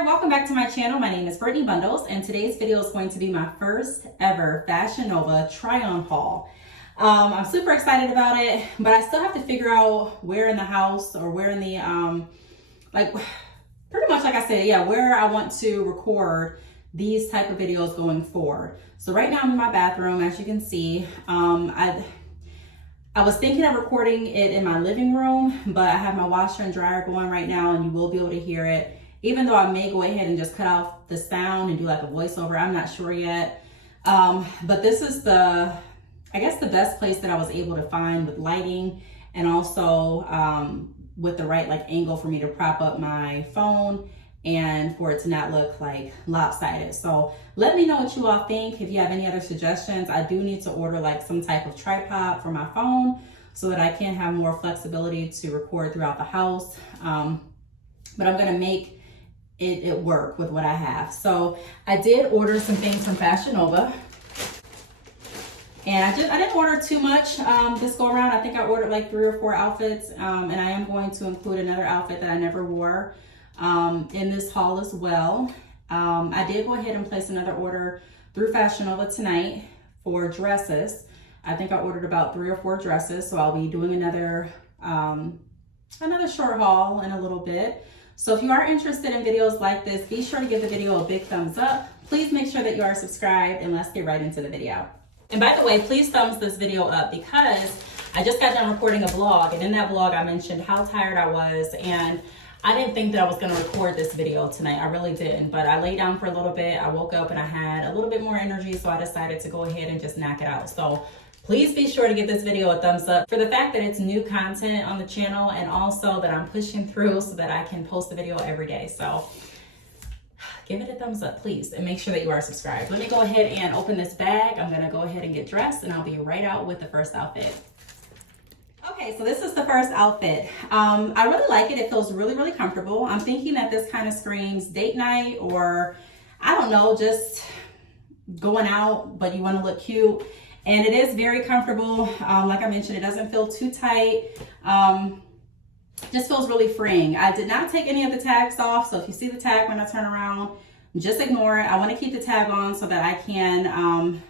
there, welcome back to my channel. My name is Brittney Bundles, and today's video is going to be my first ever FashionNova try-on haul. I'm super excited about it, but I still have to figure out where in the house or where in the, pretty much like I said, yeah, where I want to record these type of videos going forward. So right now I'm in my bathroom, as you can see. I was thinking of recording it in my living room, but I have my washer and dryer going right now, and you will be able to hear it. Even though I may go ahead and just cut off the sound and do like a voiceover, I'm not sure yet. But this is I guess the best place that I was able to find with lighting, and also with the right angle for me to prop up my phone and for it to not look like lopsided. So let me know what you all think. If you have any other suggestions, I do need to order some type of tripod for my phone so that I can have more flexibility to record throughout the house. But I'm gonna make it work with what I have. So I did order some things from FashionNova, and I didn't order too much this go around. I think I ordered like 3 or 4 outfits, and I am going to include another outfit that I never wore in this haul as well. I did go ahead and place another order through FashionNova tonight for dresses. I think I ordered about 3 or 4 dresses, so I'll be doing another short haul in a little bit. So if you are interested in videos like this, be sure to give the video a big thumbs up. Please make sure that you are subscribed, and let's get right into the video. And by the way, please thumbs this video up because I just got done recording a vlog, and in that vlog I mentioned how tired I was, and I didn't think that I was going to record this video tonight. I really didn't, but I laid down for a little bit. I woke up and I had a little bit more energy, so I decided to go ahead and just knock it out. So please be sure to give this video a thumbs up for the fact that it's new content on the channel, and also that I'm pushing through so that I can post the video every day. So give it a thumbs up, please, and make sure that you are subscribed. Let me go ahead and open this bag. I'm gonna go ahead and get dressed, and I'll be right out with the first outfit. Okay, so this is the first outfit. I really like it. It feels really, really comfortable. I'm thinking that this kind of screams date night, or I don't know, just going out, but you wanna look cute. And it is very comfortable. Like I mentioned, it doesn't feel too tight. Just feels really freeing. I did not take any of the tags off, so if you see the tag when I turn around, just ignore it. I want to keep the tag on so that I can,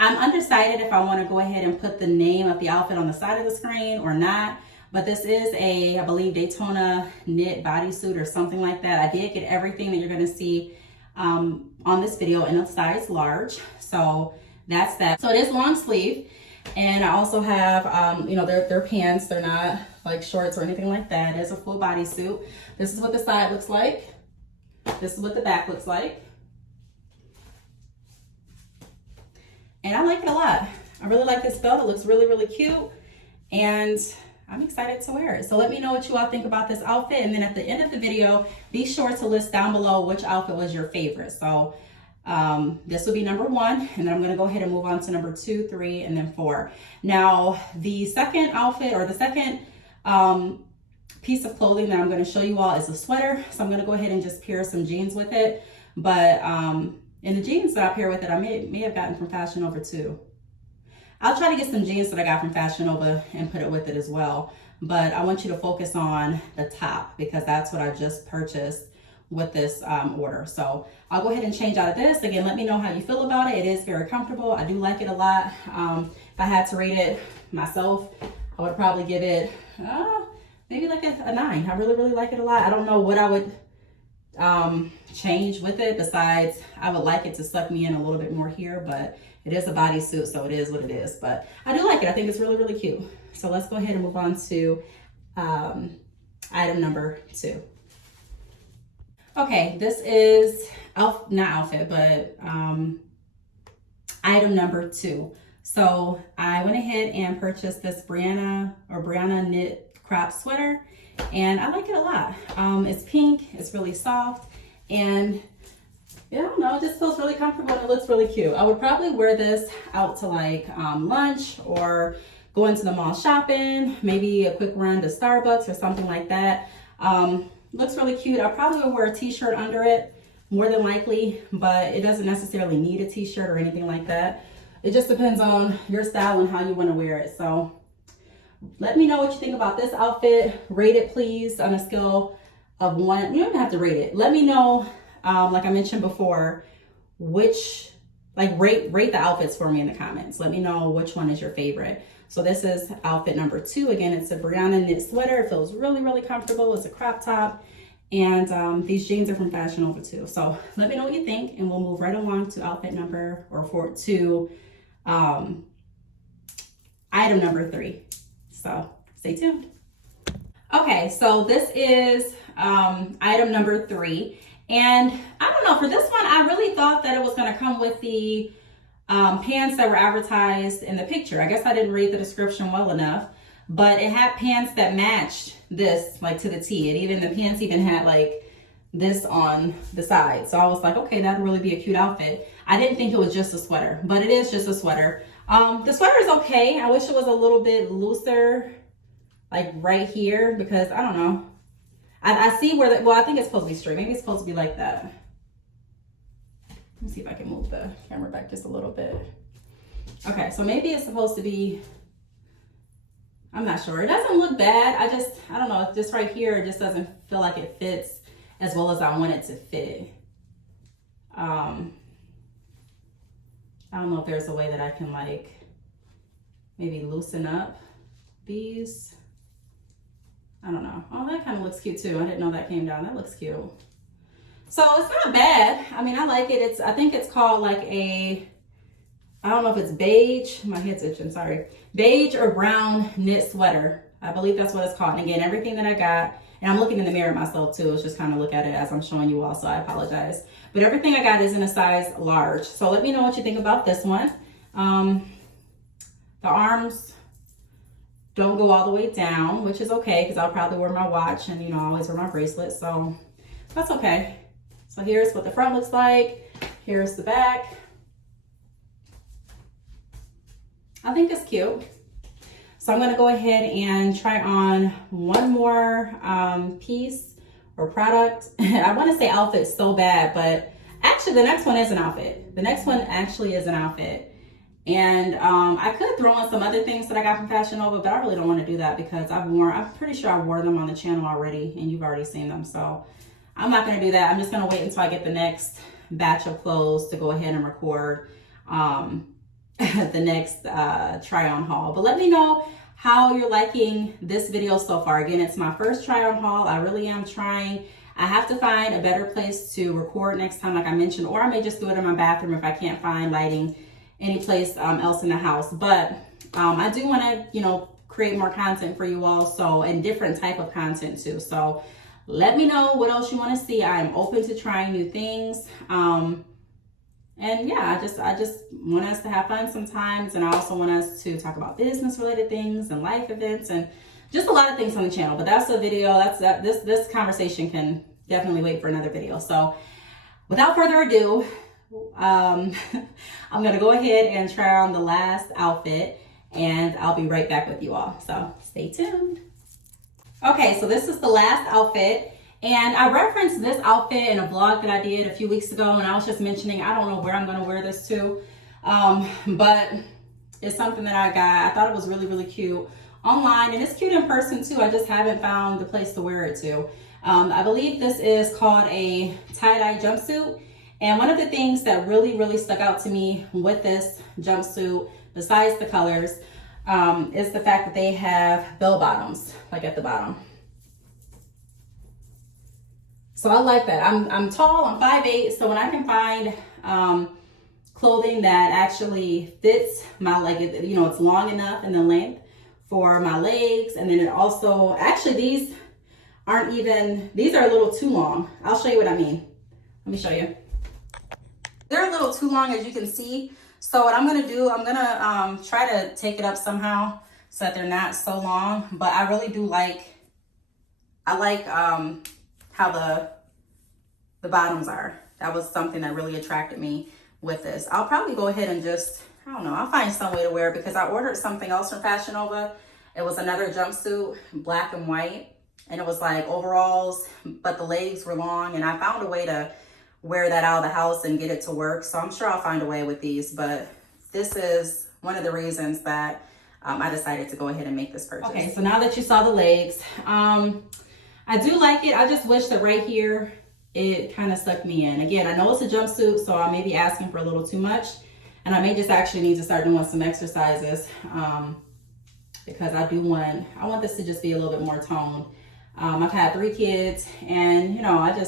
I'm undecided if I want to go ahead and put the name of the outfit on the side of the screen or not, but this is I believe Daytona knit bodysuit or something like that. I did get everything that you're going to see on this video in a size large, so that's that. So it is long sleeve, and I also have, they're pants. They're not like shorts or anything like that. It is a full bodysuit. This is what the side looks like. This is what the back looks like. And I like it a lot. I really like this belt. It looks really, really cute, and I'm excited to wear it. So let me know what you all think about this outfit, and then at the end of the video, be sure to list down below which outfit was your favorite. So this will be number 1, and then I'm going to go ahead and move on to number 2, 3, and then 4. Now, the second outfit, or the second piece of clothing that I'm going to show you all, is a sweater. So I'm going to go ahead and just pair some jeans with it. But in the jeans that I pair with it, I may have gotten from FashionNova too. I'll try to get some jeans that I got from FashionNova and put it with it as well. But I want you to focus on the top because that's what I just purchased with this order. So I'll go ahead and change out of this. Again, let me know how you feel about it. It is very comfortable. I do like it a lot. If I had to rate it myself, I would probably give it maybe like a 9. I really, really like it a lot. I don't know what I would change with it besides I would like it to suck me in a little bit more here, but it is a bodysuit, so it is what it is. But I do like it. I think it's really, really cute. So let's go ahead and move on to item number 2. Okay, this is not outfit, but item number 2. So I went ahead and purchased this Brianna knit crop sweater, and I like it a lot. It's pink, it's really soft, and I don't know, it just feels really comfortable, and it looks really cute. I would probably wear this out to lunch, or go into the mall shopping, maybe a quick run to Starbucks or something like that. Looks really cute. I probably would wear a t-shirt under it, more than likely, but it doesn't necessarily need a t-shirt or anything like that. It just depends on your style and how you want to wear it. So let me know what you think about this outfit. Rate it, please, on a scale of one. You don't even have to rate it. Let me know, like I mentioned before, which, like rate the outfits for me in the comments. Let me know which one is your favorite. So this is outfit number 2. Again, it's a Brianna knit sweater. It feels really, really comfortable. It's a crop top. And these jeans are from FashionNova too. So let me know what you think, and we'll move right along to outfit number, or to item number 3. So stay tuned. Okay, so this is item number 3. And I don't know, for this one, I really thought that it was gonna come with the pants that were advertised in the picture. I guess I didn't read the description well enough, but it had pants that matched this, like to the T. The pants even had like this on the side. So I was like, okay, that'd really be a cute outfit. I didn't think it was just a sweater, but it is just a sweater. The sweater is okay. I wish it was a little bit looser, like right here, because I don't know. I see where, well, I think it's supposed to be straight. Maybe it's supposed to be like that. Let me see if I can move the camera back just a little bit. Okay, so maybe it's supposed to be, I'm not sure. It doesn't look bad. I don't know, just right here, it just doesn't feel like it fits as well as I want it to fit. I don't know if there's a way that I can like maybe loosen up these. I don't know. Oh, that kind of looks cute too. I didn't know that came down. That looks cute. So it's not bad. I mean, I like it. I think it's called like I don't know if it's beige. My head's itching, sorry. Beige or brown knit sweater. I believe that's what it's called. And again, everything that I got, and I'm looking in the mirror myself too. It's just kind of look at it as I'm showing you all, so I apologize. But everything I got is in a size large. So let me know what you think about this one. The arms don't go all the way down, which is okay because I'll probably wear my watch, and you know, I always wear my bracelet, so that's okay. So here's what the front looks like. Here's the back. I think it's cute. So I'm gonna go ahead and try on one more piece or product. I wanna say outfit so bad, but actually the next one is an outfit. The next one actually is an outfit. And I could throw in some other things that I got from FashionNova, but I really don't want to do that because I'm pretty sure I wore them on the channel already and you've already seen them. So I'm not going to do that. I'm just going to wait until I get the next batch of clothes to go ahead and record the next try on haul. But let me know how you're liking this video so far. Again, it's my first try on haul. I really am trying. I have to find a better place to record next time, like I mentioned, or I may just do it in my bathroom if I can't find lighting any place else in the house. But I do want to, you know, create more content for you all, so, and different type of content too. So let me know what else you want to see. I am open to trying new things. And yeah, I just want us to have fun sometimes, and I also want us to talk about business related things and life events and just a lot of things on the channel. But that's a video, this conversation can definitely wait for another video. So without further ado, I'm gonna go ahead and try on the last outfit, and I'll be right back with you all, so stay tuned. Okay, so this is the last outfit, and I referenced this outfit in a vlog that I did a few weeks ago, and I was just mentioning I don't know where I'm gonna wear this to, but it's something that I got. I thought it was really, really cute online, and it's cute in person too. I just haven't found the place to wear it to. I believe this is called a tie-dye jumpsuit. And one of the things that really, really stuck out to me with this jumpsuit, besides the colors, is the fact that they have bell bottoms, like at the bottom. So I like that. I'm tall, I'm 5'8", so when I can find clothing that actually fits my, like, you know, it's long enough in the length for my legs, and then it also, actually these aren't even, these are a little too long. I'll show you what I mean. Let me show you. They're a little too long, as you can see. So what I'm gonna do, I'm gonna try to take it up somehow so that they're not so long. But I really do like, I like how the bottoms are. That was something that really attracted me with this. I'll probably go ahead and just, I don't know, I'll find some way to wear it because I ordered something else from FashionNova. It was another jumpsuit, black and white, and it was like overalls, but the legs were long, and I found a way to wear that out of the house and get it to work. So I'm sure I'll find a way with these, but this is one of the reasons that I decided to go ahead and make this purchase. Okay, so now that you saw the legs, I I do like it. I just wish that right here, it kind of sucked me in. Again, I know it's a jumpsuit, so I may be asking for a little too much. And I may just actually need to start doing some exercises because I want this to just be a little bit more toned. I've had 3 kids, and you know, like I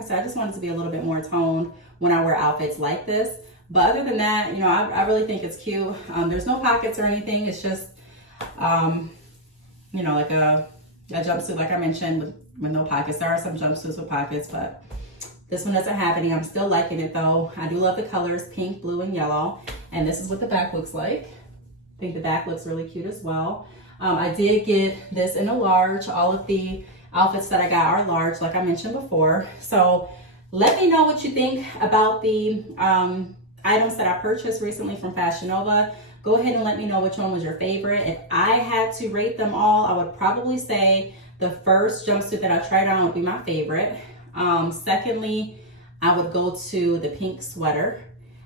said, I just want it to be a little bit more toned when I wear outfits like this. But other than that, you know, I really think it's cute. There's no pockets or anything. It's just, you know, like a jumpsuit, like I mentioned, with no pockets. There are some jumpsuits with pockets, but this one doesn't have any. I'm still liking it though. I do love the colors, pink, blue, and yellow. And this is what the back looks like. I think the back looks really cute as well. I did get this in a large. All of the outfits that I got are large, like I mentioned before. So let me know what you think about the items that I purchased recently from FashionNova. Go ahead and let me know which one was your favorite. If I had to rate them all, I would probably say the first jumpsuit that I tried on would be my favorite. Secondly, I would go to the pink sweater.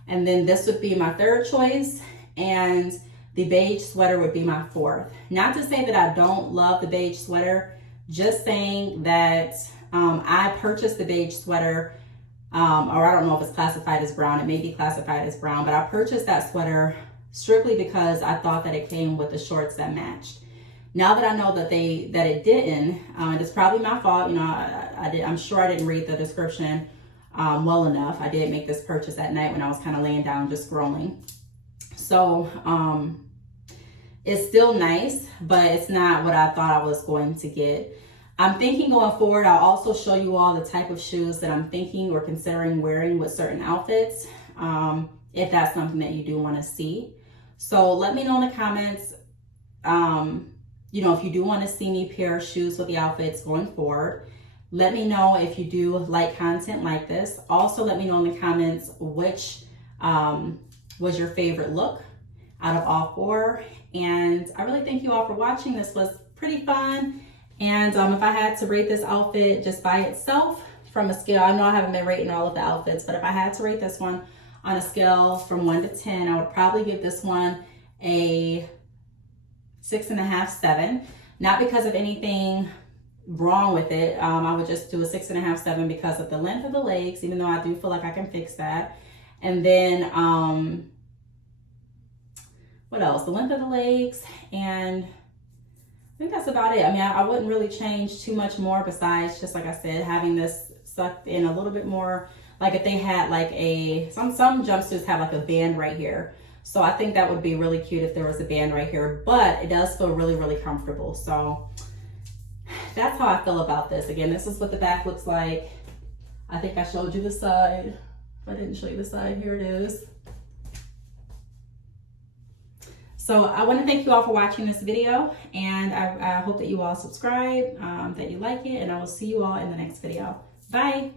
And then this would be my third choice. And the beige sweater would be my fourth. Not to say that I don't love the beige sweater, just saying that I purchased the beige sweater, or I don't know if it's classified as brown. It may be classified as brown, but I purchased that sweater strictly because I thought that it came with the shorts that matched. Now that I know that it didn't, it's probably my fault. You know, I'm sure I didn't read the description well enough. I did make this purchase at night when I was kind of laying down just scrolling. So it's still nice, but it's not what I thought I was going to get. I'm thinking going forward, I'll also show you all the type of shoes that I'm thinking or considering wearing with certain outfits, if that's something that you do want to see. So let me know in the comments, you know, if you do want to see me pair shoes with the outfits going forward. Let me know if you do like content like this. Also, let me know in the comments which was your favorite look out of all 4. And I really thank you all for watching. This was pretty fun. And if I had to rate this outfit just by itself from a scale, I know I haven't been rating all of the outfits, but if I had to rate this one on a scale from 1 to 10, I would probably give this one a 6.5, 7. Not because of anything wrong with it. I would just do a 6.5, 7 because of the length of the legs, even though I do feel like I can fix that. And then, what else? The length of the legs, and I think that's about it. I mean, I wouldn't really change too much more besides, just like I said, having this sucked in a little bit more. Like if they had like some jumpsuits have like a band right here. So I think that would be really cute if there was a band right here, but it does feel really, really comfortable. So that's how I feel about this. Again, this is what the back looks like. I think I showed you the side. If I didn't show you the side, here it is. So I want to thank you all for watching this video, and I hope that you all subscribe, that you like it, and I will see you all in the next video. Bye.